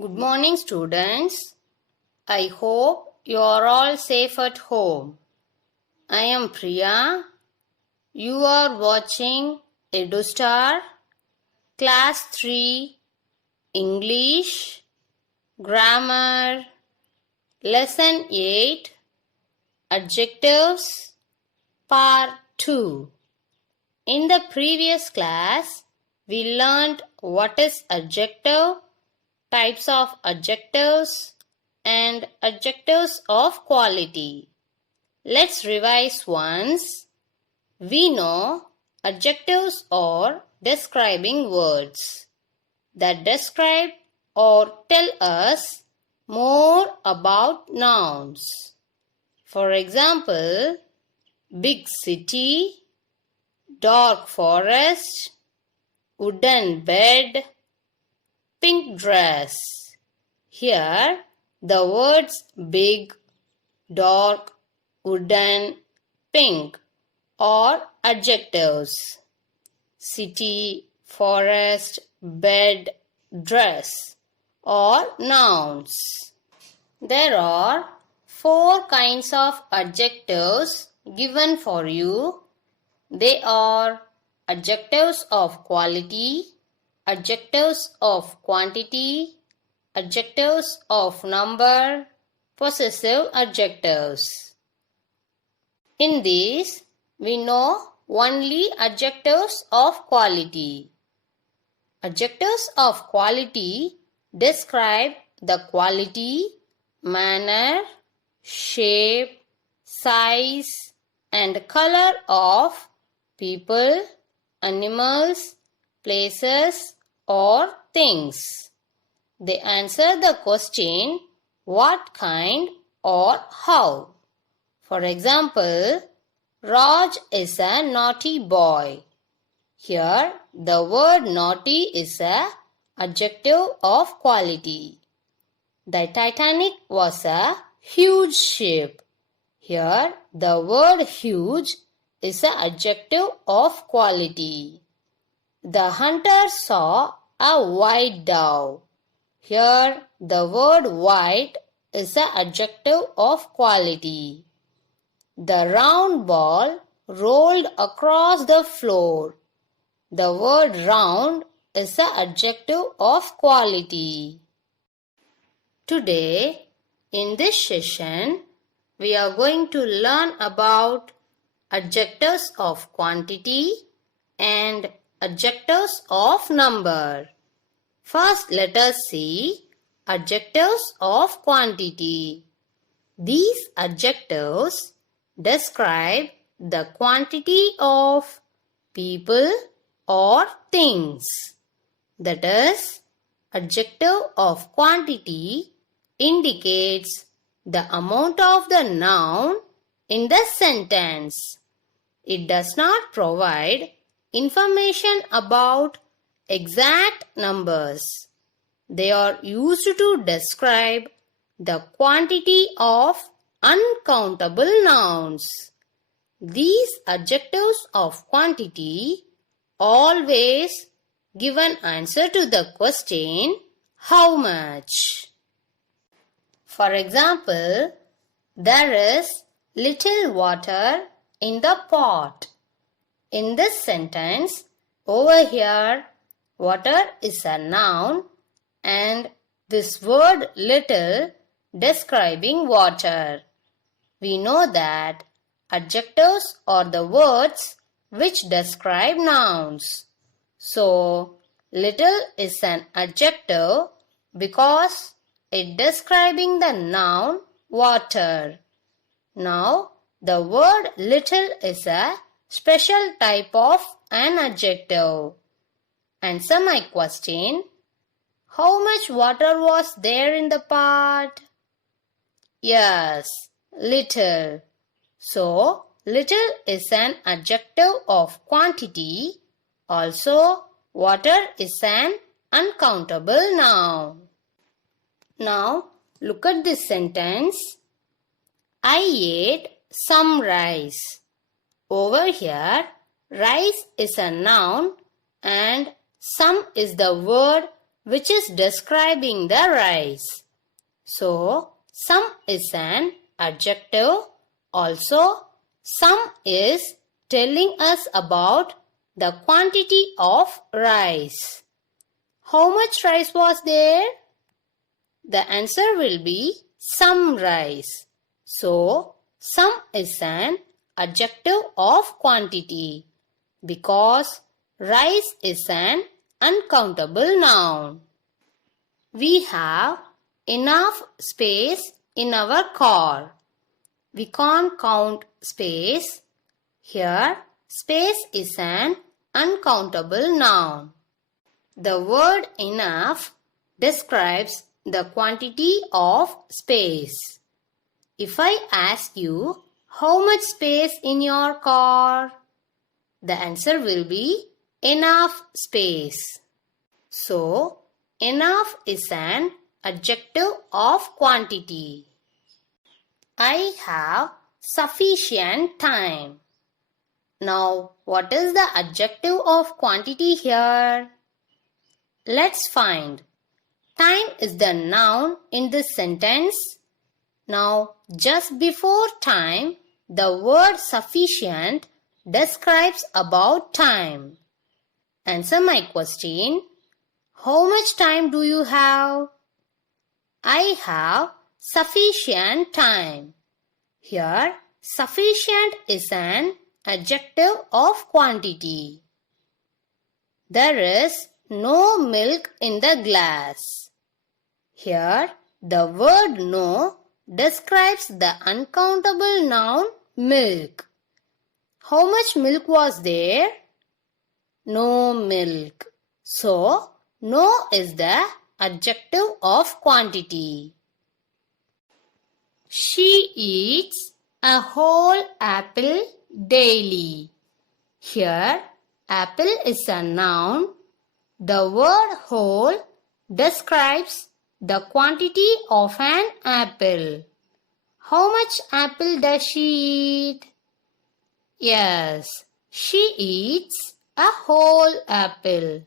Good morning, students. I hope you are all safe at home. I am Priya. You are watching EduStar, Class 3, English, Grammar, Lesson 8, Adjectives, Part 2. In the previous class, we learned what is adjective, types of adjectives, and adjectives of quality. Let's revise once. We know adjectives are describing words that describe or tell us more about nouns. For example, big city, dark forest, wooden bed, pink dress. Here, the words big, dark, wooden, pink are adjectives. City, forest, bed, dress are nouns. There are 4 kinds of adjectives given for you. They are adjectives of quality, adjectives of quantity, adjectives of number, possessive adjectives. In these, we know only adjectives of quality. Adjectives of quality describe the quality, manner, shape, size, and color of people, animals, places, or things. They answer the question what kind or how. For example, Raj is a naughty boy. Here, the word naughty is an adjective of quality. The Titanic was a huge ship. Here, the word huge is an adjective of quality. The hunter saw a white dove. Here, the word white is an adjective of quality. The round ball rolled across the floor. The word round is an adjective of quality. Today, in this session, we are going to learn about adjectives of quantity and adjectives of number. First, let us see adjectives of quantity. These adjectives describe the quantity of people or things. That is, adjective of quantity indicates the amount of the noun in the sentence. It does not provide information about exact numbers. They are used to describe the quantity of uncountable nouns. These adjectives of quantity always give an answer to the question, how much? For example, there is little water in the pot. In this sentence, over here, water is a noun and this word little describing water. We know that adjectives are the words which describe nouns. So, little is an adjective because it describing the noun water. Now, the word little is a special type of an adjective. Answer my question. How much water was there in the pot? Yes, little. So, little is an adjective of quantity. Also, water is an uncountable noun. Now, look at this sentence. I ate some rice. Over here, rice is a noun and some is the word which is describing the rice. So, some is an adjective. Also, some is telling us about the quantity of rice. How much rice was there? The answer will be some rice. So, some is an adjective of quantity because rice is an uncountable noun. We have enough space in our car. We can't count space. Here, space is an uncountable noun. The word enough describes the quantity of space. If I ask you, how much space in your car? The answer will be enough space. So, enough is an adjective of quantity. I have sufficient time. Now, what is the adjective of quantity here? Let's find. Time is the noun in this sentence. Now, just before time, the word sufficient describes about time. Answer my question. How much time do you have? I have sufficient time. Here, sufficient is an adjective of quantity. There is no milk in the glass. Here, the word no describes the uncountable noun milk. How much milk was there? No milk. So, no is the adjective of quantity. She eats a whole apple daily. Here, apple is a noun. The word whole describes the quantity of an apple. How much apple does she eat? Yes, she eats a whole apple.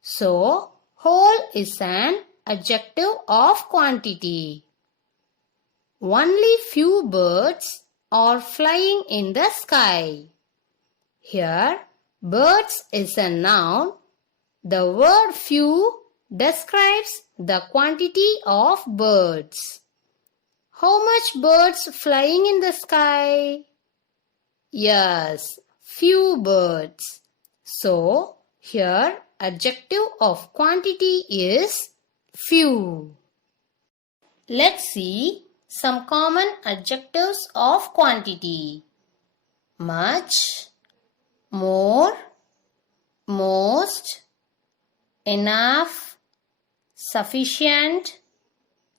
So, whole is an adjective of quantity. Only few birds are flying in the sky. Here, birds is a noun. The word few describes the quantity of birds. How much birds flying in the sky? Yes, few birds. So, here adjective of quantity is few. Let's see some common adjectives of quantity. Much, more, most, enough, sufficient,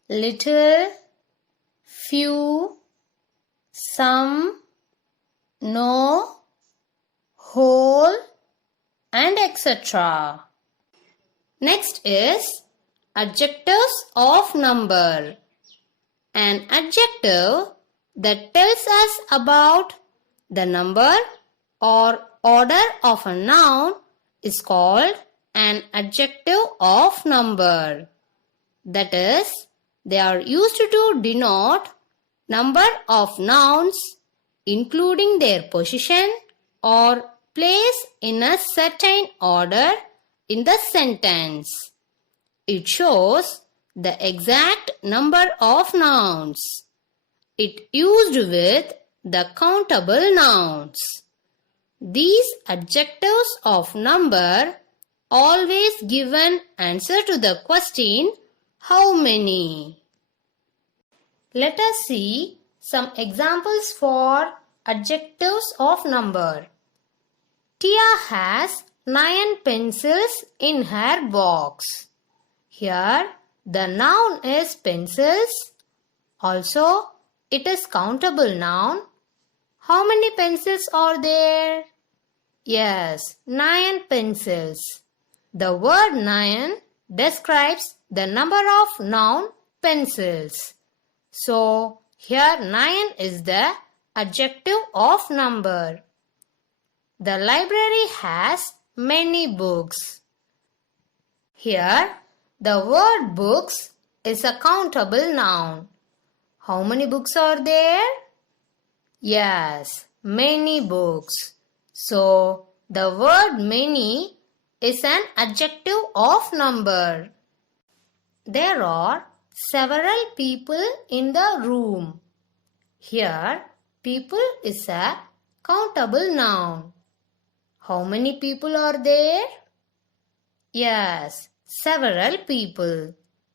little, few, some, no, whole, and etc. Next is adjectives of number. An adjective that tells us about the number or order of a noun is called an adjective of number. That is, they are used to denote number of nouns including their position or place in a certain order in the sentence. It shows the exact number of nouns. It used with the countable nouns. These adjectives of number always give an answer to the question, how many? Let us see some examples for adjectives of number. Tia has 9 pencils in her box. Here, the noun is pencils. Also, it is countable noun. How many pencils are there? Yes, 9 pencils. The word 9 describes the number of noun pencils. So, here 9 is the adjective of number. The library has many books. Here, the word books is a countable noun. How many books are there? Yes, many books. So, the word many is an adjective of number. There are several people in the room. Here, people is a countable noun. How many people are there? Yes, several people.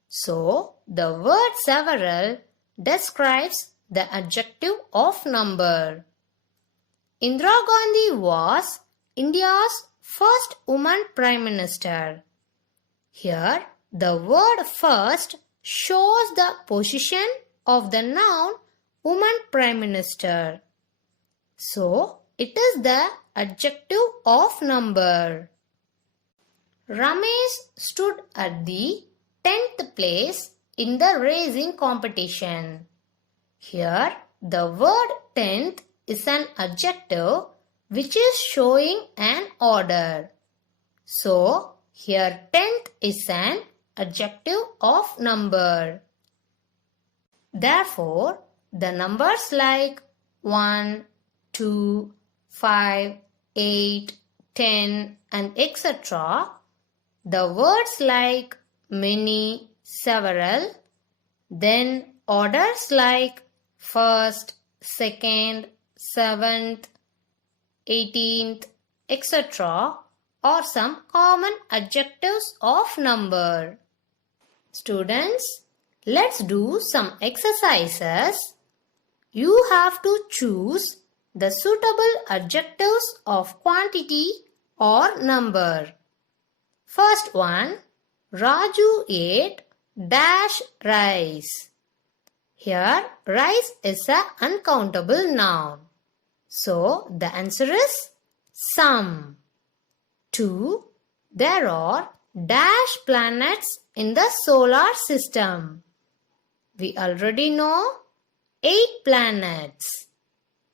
So, the word several describes the adjective of number. Indira Gandhi was India's first woman Prime Minister. Here, the word first shows the position of the noun woman Prime Minister. So, it is the adjective of number. Ramesh stood at the 10th place in the racing competition. Here, the word 10th is an adjective which is showing an order. So, here 10th is an adjective of number. Therefore, the numbers like 1, 2, 5, 8, 10 and etc. The words like many, several, then orders like first, second, seventh, 18th, etc. are some common adjectives of number. Students, let's do some exercises. You have to choose the suitable adjectives of quantity or number. First one, Raju ate dash rice. Here, rice is an uncountable noun. So, the answer is some. 2. There are dash planets in the solar system. We already know 8 planets.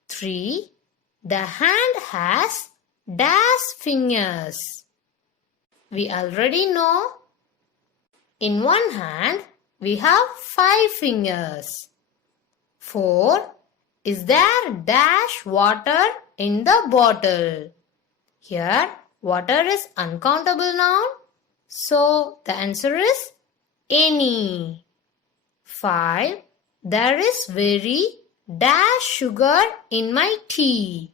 3. The hand has dash fingers. We already know in one hand we have 5 fingers. 4. Is there dash water in the bottle? Here water is uncountable noun. So the answer is any. 5. There is very dash sugar in my tea.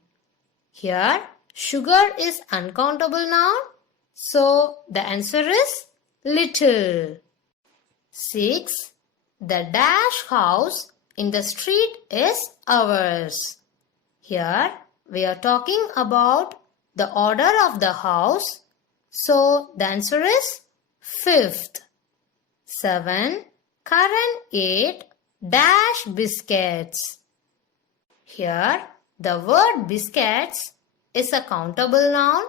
Here sugar is uncountable noun. So the answer is little. 6. The dash house in the street is ours. Here we are talking about the order of the house. So the answer is 5th. 7. Karan ate dash biscuits. Here the word biscuits is a countable noun.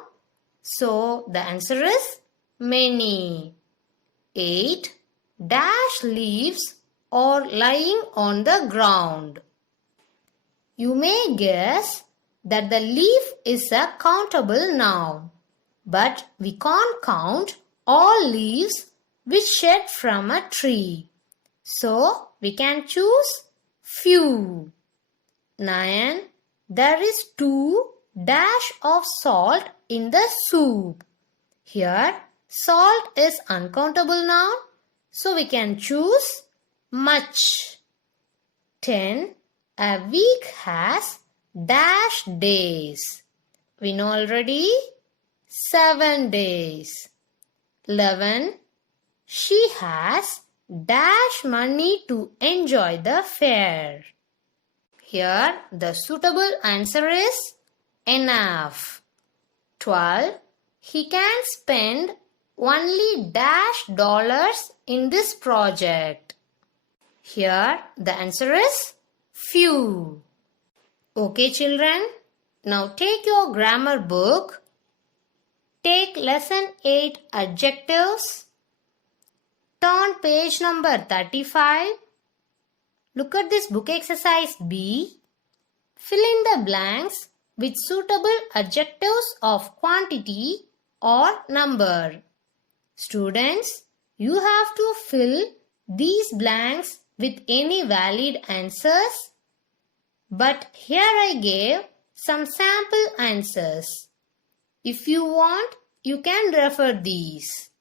So the answer is many. 8. Dash leaves are lying on the ground. You may guess that the leaf is a countable noun, but we can't count all leaves which shed from a tree. So we can choose few. 9. There is 2 dash of salt in the soup. Here salt is uncountable noun, so we can choose much. 10. A week has dash days. We know already 7 days. 11. She has dash money to enjoy the fair. Here the suitable answer is enough. 12. He can spend only dash dollars in this project. Here the answer is few. Okay children, now take your grammar book. Take lesson 8 adjectives. Turn page number 35. Look at this book exercise B. Fill in the blanks with suitable adjectives of quantity or number. Students, You have to fill these blanks with any valid answers. But here I gave some sample answers. If you want, you can refer these.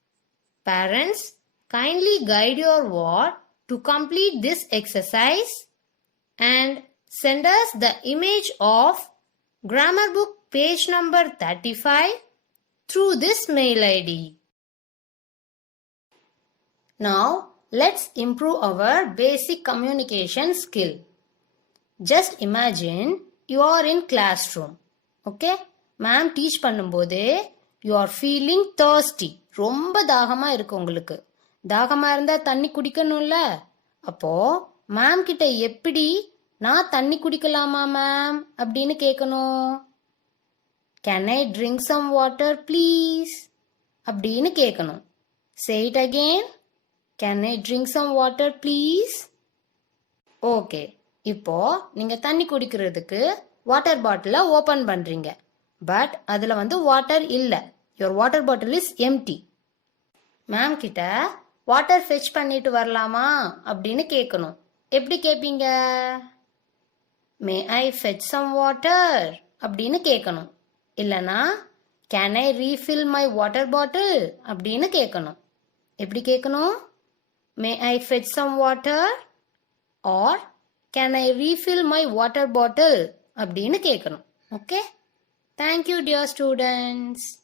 Parents, kindly guide your ward to complete this exercise and send us the image of grammar book page number 35 through this mail ID. Now, let's improve our basic communication skill. Just imagine you are in classroom. Okay? Ma'am teach பண்ணும்போது you are feeling thirsty. ரொம்ப தாகமா இருக்கு உங்களுக்கு. தாகமா இருந்தா தண்ணி குடிக்கணும்ல? அப்போ ma'am கிட்ட எப்படி நான் தண்ணி குடிக்கலாமா மேம் அப்படின்னு கேட்கணும். Can I drink some water please? அப்படின்னு கேட்கணும். Say it again. Can I drink some water please? Okay. இப்போ நீங்க தண்ணி குடிக்கிறதுக்கு வாட்டர் பாட்டிலை ஓபன் பண்றீங்க. பட் அதுல வாட்டர் இல்ல. your water bottle is empty. Ma'am கிட்ட வாட்டர் ஃபெச் பண்ணிட்டு வரலாமா அப்படின்னு கேட்கணும். எப்படி கேட்பீங்க? May I fetch some water அப்படின்னு கேட்கணும். இல்லனா can I refill my water bottle அப்படின்னு கேட்கணும். எப்படி கேட்கணும்? May I fetch some water or can I refill my water bottle அப்படின்னு கேட்கணும். ஓகே? Thank you dear students.